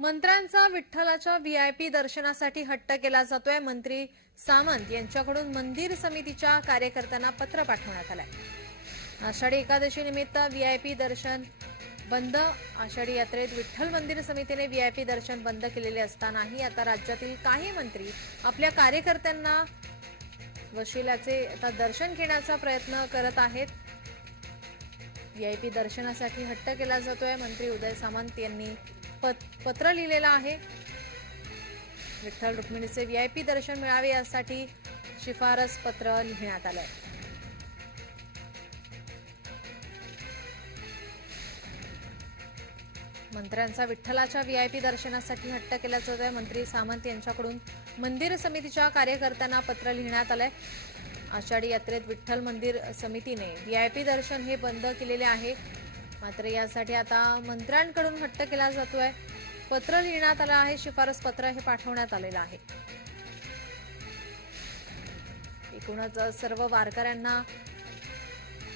मंत्र्यांचा विठ्ठलाच्या व्हीआयपी दर्शनासाठी हट्ट केला जातोय मंत्री सामंत यांच्याकडून मंदिर समितीच्या कार्यकर्त्यांना पत्र पाठवण्यात आलंय. आषाढी एकादशी निमित्त व्हीआयपी दर्शन बंद. आषाढी यात्रेत विठ्ठल मंदिर समितीने व्हीआयपी दर्शन बंद केलेले असतानाही आता राज्यातील काही मंत्री आपल्या कार्यकर्त्यांना वशिलाचे आता दर्शन घेण्याचा प्रयत्न करत आहेत. व्हीआयपी दर्शनासाठी हट्ट केला जातोय मंत्री उदय सामंत यांनी पत- पत्र लिहिलेलं आहे. विठ्ठल रुक्मिणीचे व्हीआयपी दर्शन मिळावे यासाठी शिफारस पत्र लिहिण्यात आलंय. मंत्र्यांचा विठ्ठलाच्या वी आय पी दर्शनासाठी हट्ट केला जातोय मंत्री सामंत यांच्याकडून मंदिर समितीच्या कार्यकर्त्यांना पत्र लिहिण्यात आलंय. आषाढी यात्रेत विठ्ठल मंदिर समितीने वी आय पी दर्शन हे बंद केलेले आहे. मात्र यासाठी आता मंत्र्यांकडून हट्ट केला जातोय. पत्र लिहिण्यात आलं आहे शिफारस पत्र हे पाठवण्यात आलेलं आहे. एकूणच सर्व वारकऱ्यांना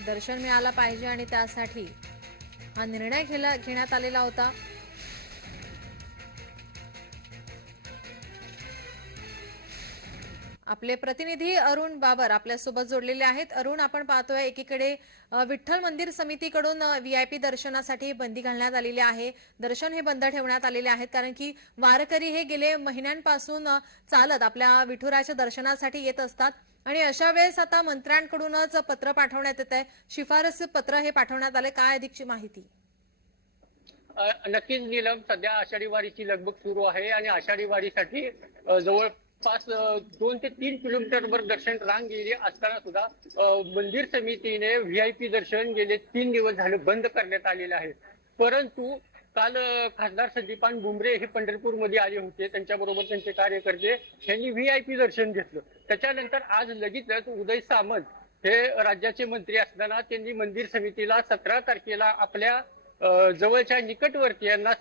दर्शन मिळालं पाहिजे आणि त्यासाठी हा निर्णय घेला घेण्यात आलेला होता. आपले प्रतिनिधी अरुण बाबर आपल्यासोबत जोडलेले आहेत. अरुण आपण पाहतोय एकीकडे विठ्ठल मंदिर समितीकडून व्हीआयपी दर्शनासाठी बंदी घालण्यात आलेली आहे. दर्शन हे बंद ठेवण्यात आलेले आहेत कारण की वारकरी हे गेले महिन्यांपासून चालत आपल्या विठुराच्या दर्शनासाठी येत असतात. आणि अशा वेळेस आता मंत्र्यांकडूनच पत्र पाठवण्यात येत आहे. शिफारस पत्र हे पाठवण्यात आले. काय अधिकची माहिती? नक्कीच निलम सध्या आषाढी वारीची लगबग सुरू आहे आणि आषाढी वारीसाठी जवळ पाच दोन ते तीन किलोमीटर वर दर्शन रांग गेली असताना सुद्धा मंदिर समितीने व्हीआयपी दर्शन गेले. तीन दिवस झाले बंद करण्यात आलेले आहे परंतु काल खासदार संदीपान बुमरे हे पंढरपूरमध्ये आले होते. त्यांच्याबरोबर त्यांचे कार्यकर्ते यांनी व्ही आय पी दर्शन घेतलं. त्याच्यानंतर आज लगेचच उदय सामंत हे राज्याचे मंत्री असताना त्यांनी मंदिर समितीला सतरा तारखेला आपल्या जवळच्या निकटवर्तीयांना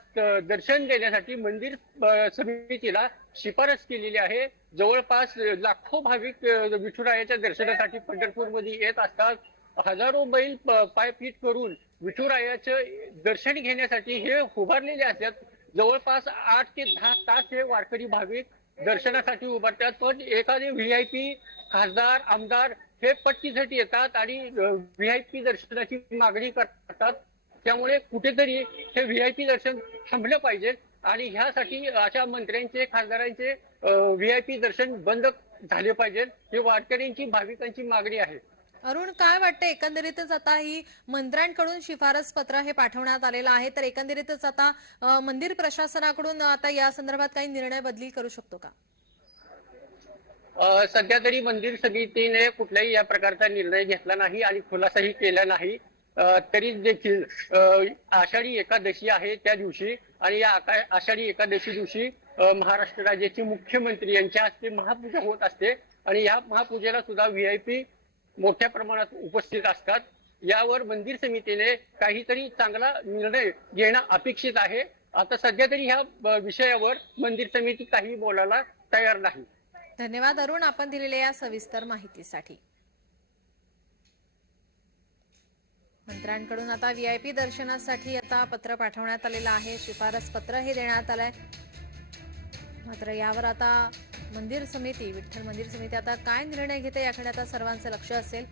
दर्शन देण्यासाठी मंदिर समितीला शिफारस केलेली आहे. जवळपास लाखो भाविक विठुरायाच्या दर्शनासाठी पंढरपूरमध्ये येत असतात. हजारो बैल पायपीट करून विठुरायाचं दर्शन घेण्यासाठी हे उभारलेले असतात. जवळपास आठ ते दहा तास हे वारकरी भाविक दर्शनासाठी उभारतात. पण एखादे व्हीआयपी खासदार आमदार हे पट्टीसाठी येतात आणि व्हीआयपी दर्शनाची मागणी करतात. त्यामुळे कुठेतरी हे व्हीआयपी दर्शन थांबलं पाहिजे. आणि ह्यासाठी अशा मंत्र्यांचे खासदारांचे व्हीआयपी दर्शन बंद झाले पाहिजे. हे वारकऱ्यांची भाविकांची मागणी आहे. अरुण काय वाटतं? एकंदरीतच आता ही मंत्र्यांकडून शिफारस पत्र हे पाठवण्यात आलेलं आहे. तर एकंदरीतच आता मंदिर प्रशासनाकडून आता या संदर्भात काही निर्णय बदली करू शकतो का? सध्या तरी मंदिर समितीने कुठल्याही या प्रकारचा निर्णय घेतला नाही आणि खुलासाही केला नाही. तरी देखील आषाढी एकादशी आहे त्या दिवशी आणि या आषाढी एकादशी दिवशी महाराष्ट्र राज्याचे मुख्यमंत्री यांच्या हस्ते महापूजा होत असते आणि या महापूजेला सुद्धा व्हीआयपी मोठ्या प्रमाणात उपस्थित असतात. यावर मंदिर समितीने काहीतरी चांगला निर्णय घेणं अपेक्षित आहे. आता सध्या तरी ह्या विषयावर मंदिर समिती काही बोलायला तयार नाही. धन्यवाद अरुण आपण दिलेल्या या सविस्तर माहितीसाठी. मंत्र्यांकडून आता व्ही आय पी दर्शनासाठी आता पत्र पाठवण्यात आलेलं आहे. शिफारस पत्र हे देण्यात आलंय. मात्र यावर आता मंदिर समिती विठ्ठल मंदिर समिती आता काय निर्णय घेते याकडे आता सर्वांचं लक्ष असेल.